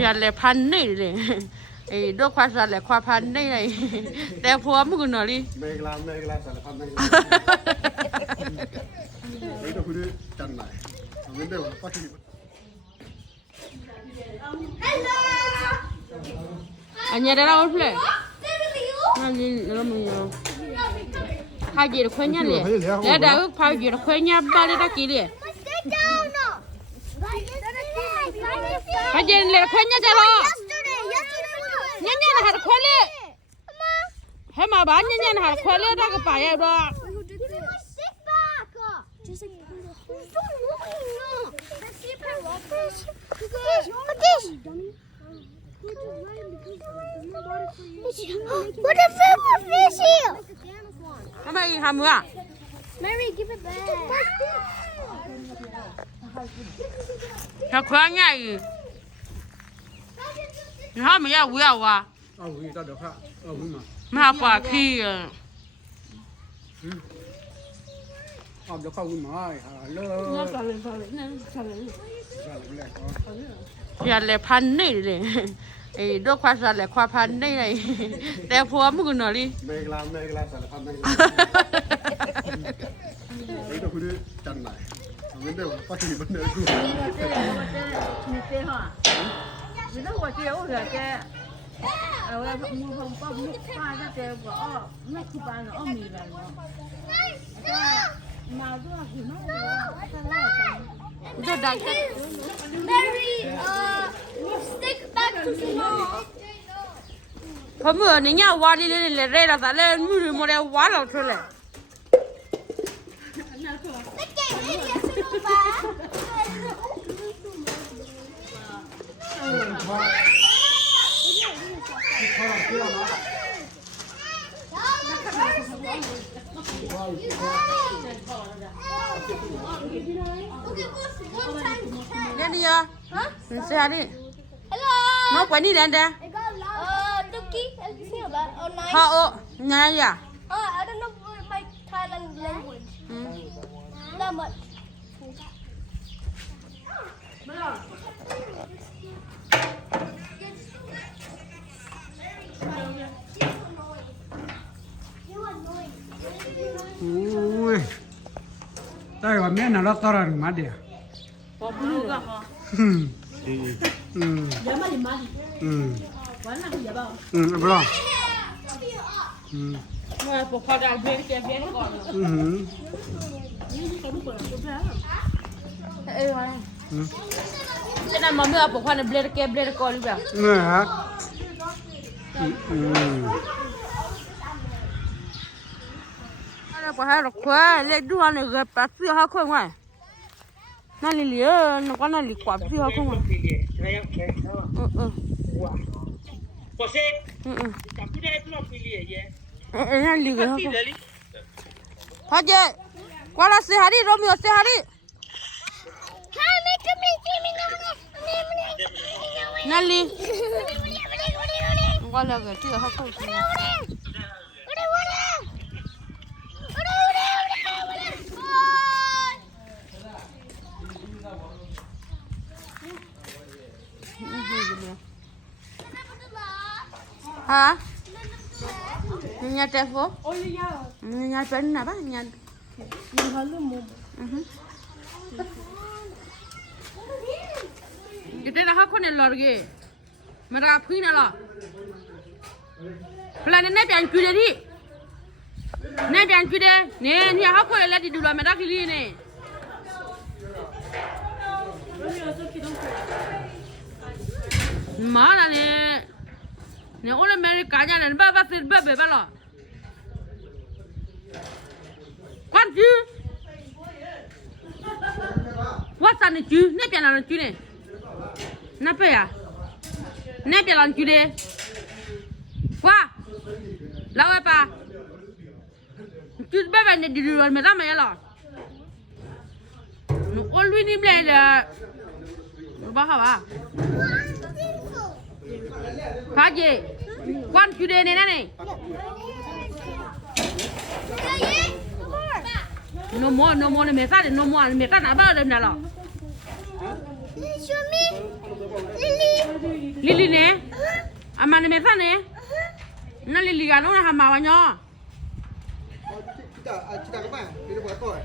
อย่าเลยพันนี่เลยไอ้ดอกควาสเลยควาพันนี่เลยแต่พวมึงหน่อยดิเมกลาสารพัดเมกลาไม่ต้องคุยจันไหนไม่ได้ว่าปัจจุบันอันนี้ได้เราเลยนั่นนี่เราไม่รู้พายจีรคุยเนี่ยเลยแล้วเดี๋ยวพายจีรคุยเนี่ยบ้านเลยตะกี้เลยพายจีรเลยคุยเนี่ยจะรอเนี่ยนะหาคุยเลยให้มาบ้านเนี่ยนะหาคุยเลยได้ก็ไปอ่ะด้วย What a favorite fish here! ทำไมทำอ่ะ Mary, give it back. ถ้าคุยเนี่ยถ้าไม่อยากวิ่งว่ะเอาวิ่งต่อเดี๋ยวค่ะเอาวิ่งมาไม่หาปลาขี้อ่ะเอาเดี๋ยวเข้าวิ่งมาฮ่าเลยอย่าเลยพันนี่เลยไอ้ดอกควาสเลยควาพันนี่เลยแต่พวมึงหน่อยดิเมกลาสารพัดเมกลาไม่ต้องคุยจันไหนไม่ได้ว่าปัจจุบันเนี่ยกู你这哈，你那我这我这这，我来木把那这个哦，那去办了哦没办了，那多少钱嘛？ดูดัก Mary, stick back to small. พอมือนี่เนี่ยว่านี่เลยเร่ละแต่เล่นมือมันเลยว่าเราเท่าไหร่ Okay, idiot, sit back. เนี่ยนี่อ่ะนี่เสียดิ Hello. น้องไปนี่แหละเด้อ Duki, see about oh nice. ฮะโอ้เนี่ยอ่ะ I don't know my Thailand language. That much. โอ้ยได้ว่าแม่น่ะเราตอนมาเดียว พอพูดก็พอ 要么你妈的，完了也罢。不让เมื่อพวกเขาได้เบี้ยเบี้ยก่อนจะนั่นมาเมื่อพวกเขาเนี่ยเบี้ยเบี้ยก่อนหรือเปล่าเนี่ยฮะพอให้เราควายเล็กดูอันนี้ก็ปัดซื้อเขาควายนั่นเลยนั่นก็นั่นเลยกว่าซื้อเขาควายVocê tá por aí pela filha, é? นั่นเลยก็พอเจ๊กว่าเราเสียหายเราไม่เสียหาย Hi, make me see me now. นั่นเลยว่าเราก็ซื้อเขาควายฮะนี่เจ้าฟูนี่เป็นนะบ้างนี่itu dah aku ni lorge, mereka pun ni lah. Pelan ni pian cuci ni, ni pian cuci, ni aku ni lagi dulu mereka kili ni. Mana ni orang Amerika ni, bapa serba bapa lah. Kan cuci, what's ni cuci, ni pian orang cuci ni. Napa ya? Ni jalan cuci. Wah, lawa apa? Cuci berapa ni di luar merah mana lah? All ini belajar. Bahawa. Pagi, kuan cuci ni nani? No more ni mesra, no more ni mesra nak apa dah lah. Show me. Lily. Lily nè. À mà này mẹ phát nè. Nó Lily à nó là hàm màu à nhỏ. Kita ke mana? Kita buat apa?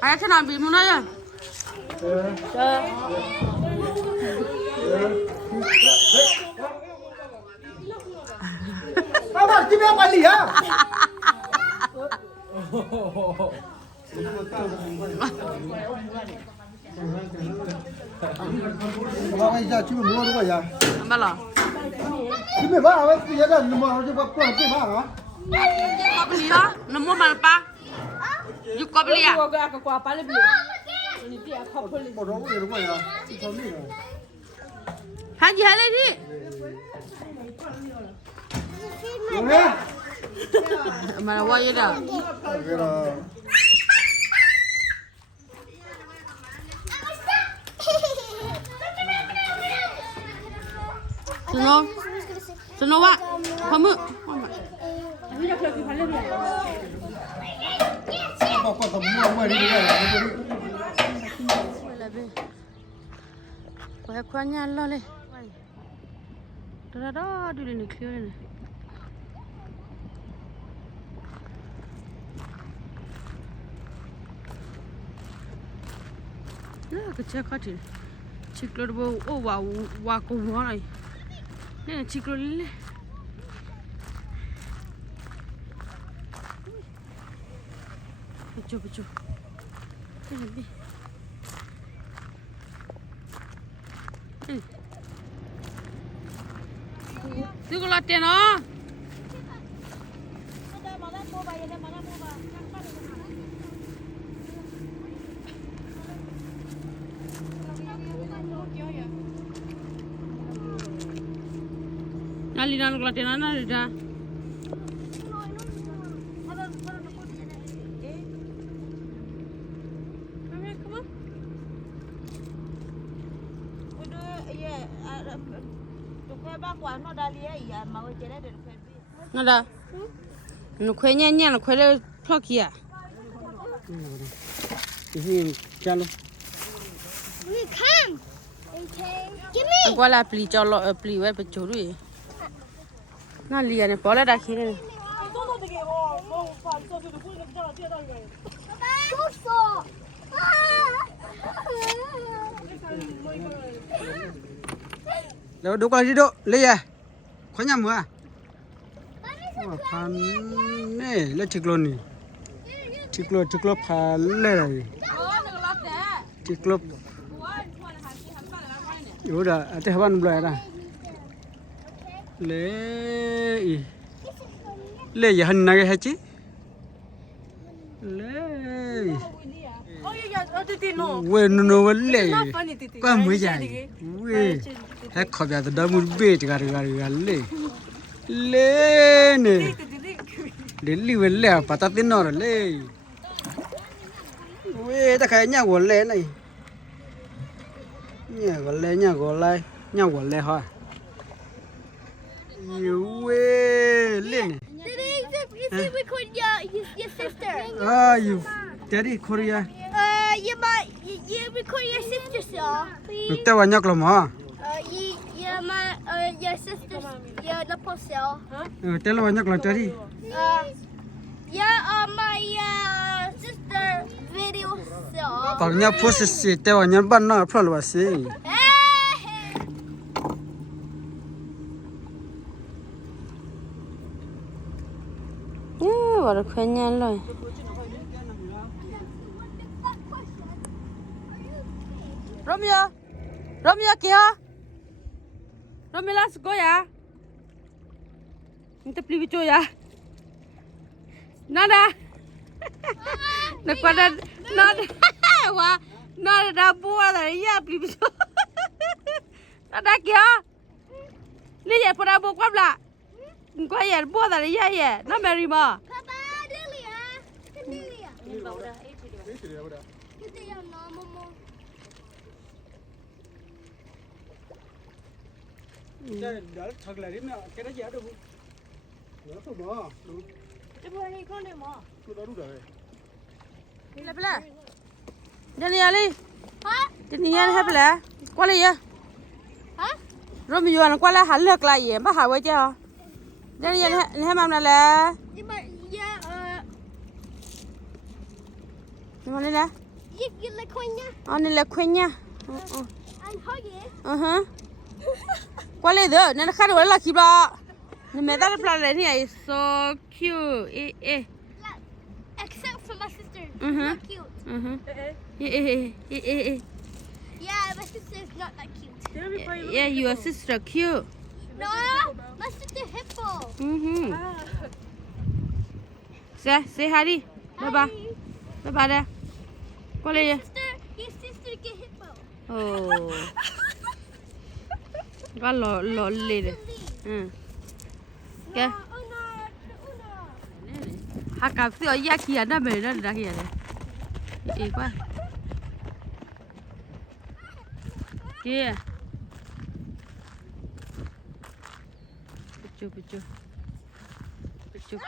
Ai thế nào bị muốn nói à? Kau nak kita balik ya? Kau ini jadi cuma mua apa ya? Mà lò. Cuma apa? Kita jadi mua tu apa? Cuma apa? Có cái gì đó? Nó mua mà ba. Giúp có cái gì à? Bỏ đó cái gì ya? Kita ni. Hàng gì hay đây đi. Okey. Mà là quay vậy đâu? Okay lah. Seno wa. Kamu. Kau tak mua ni juga ya? Quay qua nhà lo lên. Đó đó đi lên này kia này. Cái chiếc khác thì chiếc lô bố ô vào cùng hóa này nên là chiếc lô lên bچو cái này đi cứ có lát tiền nó Nalina lo kelatihan Nalina. Nó đâu? Nó khỏe nha nha, nó khỏe lên thoa kia. Cái gì cha luôn? We come. Okay. Give me. Anh qua là pli cho lo pli vậy phải chỗ đi. Nó liền này bỏ lại đặt kia này. Đâu đâu có gì đâu, lấy à? Khó nhầm à? Phan này lấy chiếc lô này, chiếc lô phan lấy này, chiếc lô. Yếu đã, thế bạn bơi ra. Lấy gì hình này hay chứ? Lấy. Quên nó vẫn lấy. Có mới dài. Ui, hết khó bây giờ đã muốn bê thì gà lấy. Lấy nè. Đến liu lấy, bắt ta tin nó rồi lấy. Ui, ta khai nhà của lấy này. Nhà của lấy hả? Ui, lấy nè. You see, we could your sister. Ah, you, daddy Korea. You record your sister song, please. Tao nhắc lắm hả? Your sister, your nipple cell. Tao nhắc lắm daddy. My sister video cell. Bằng nhà process tao nhắc ban nó phải là gì? Vào được khỏe nha rồi. Romeo kìa. Romeo let's go ya. Kita pergi bicu ya. Nada. Nak pada nada. Wah, nada buat dari ya pergi bicu. Nada kìa. Ni ya pada buat apa lah? Kau ya buat dari ya. Nama Rima. Papa, Lilia. Lilia. Kita yang nama mo. Đã thật là điểm nào cái đó giả đâu. Nó không đó. Là bla. Jadi ali. Hả? Jadi yan ha bla. Qua li ya. Hả? Rồi mình vừa qua là hắn lược lại gì, bắt hảo vậy chứ? Jadi yan ha mam là. Nhưng mà yeah, Nhưng mà đây là. you like queen nha. Anh là khuyên nha. Anh hỏi gì? Qua li đó, nên khá rồi là kịp đó. Nhưng mà ta là này này so cute. Except for my sister. Uh-huh. Not cute. Yeah, my sister is not that cute. Yeah, your sister cute. No, my sister hippo. Say hi đi. Bye bye. Bye bye đây. Qua li. Your sister get hippo. Oh. Qua lọ lì đây. Kìa. Hà cà phê ở nhà kia nó mệt nó ra kia này. Ý quá. Kia. Pichu.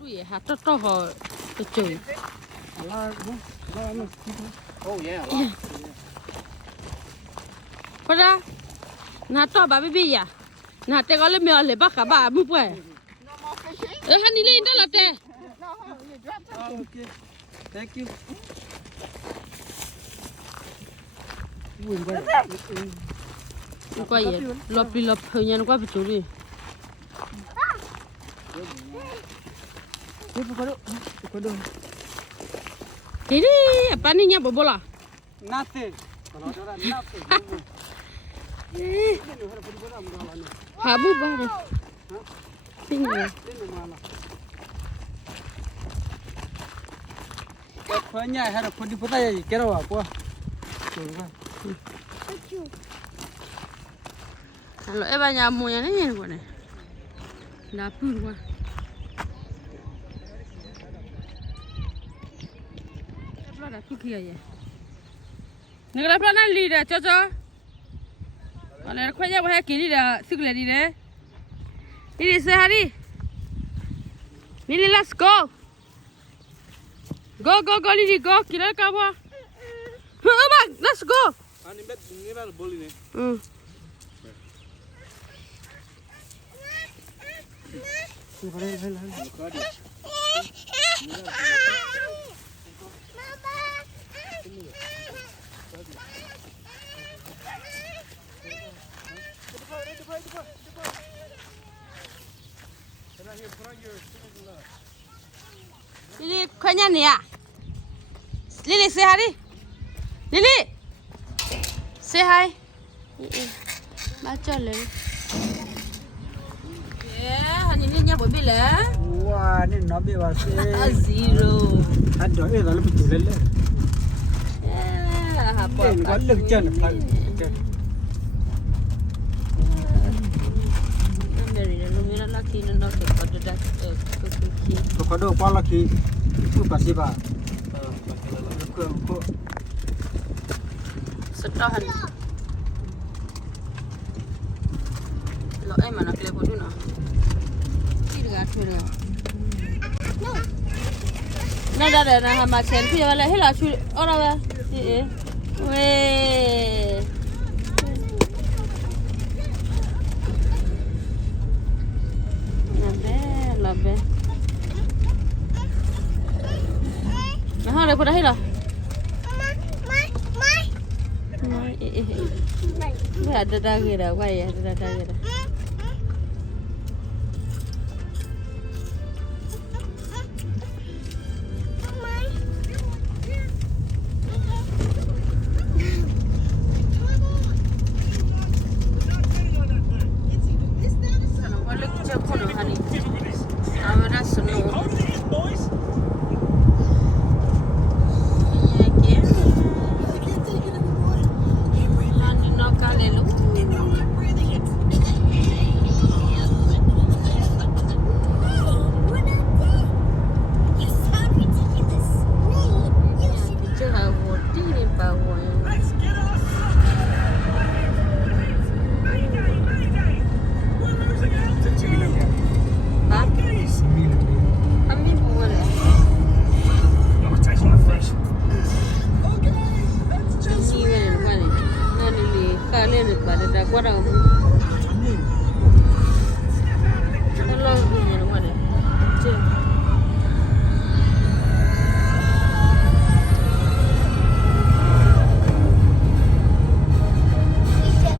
Ui, hạt to họ cái chửi. Oh yeah. Có ra, nà to bà baby à, nà tê có lên mèo lấy bác cả bà mua bưởi. Hắn đi lên đó là tê. Okay. Thank you. Nó quay vậy, lọp hơi nha, nó quay về chỗ đi. Cái đi, apa ni nya bobola? Nothing. Kalau ada nothing. Habu baru. Tinggal. Kau nya ada pudi putih ya, kira apa? Kalau eba nyamu nya ni ni kone. Dapur quá. Ada kukia ya. Negara pelana lida caca. Kalau kau jangan pakai kiri dah, sikle di deh. Ini sehari. Ini let's go. Go Lili go. Kira kamu. Bang, let's go. Ani bet ni boleh ni. Lili, kau nyanyi ya? Lili, say hi. Lili, say hi. Baca le. Yeah, ini nya boleh bila. Wah, ni nabi wasi. Zero. Ada dalam betul le. Yeah, apa? Kau leceh ni. Mira laki no ke pada dah ke. Kau ada apa lagi? Itu pasti bah. Kau Setahan. Lo mana kele bodu na. Kira kira. Na dah na hama selfie wala hela chu ora wa. Weh. Labe. Nah, ada pada hila. Mai. Ada dah kira, wah ya, ada dah kira.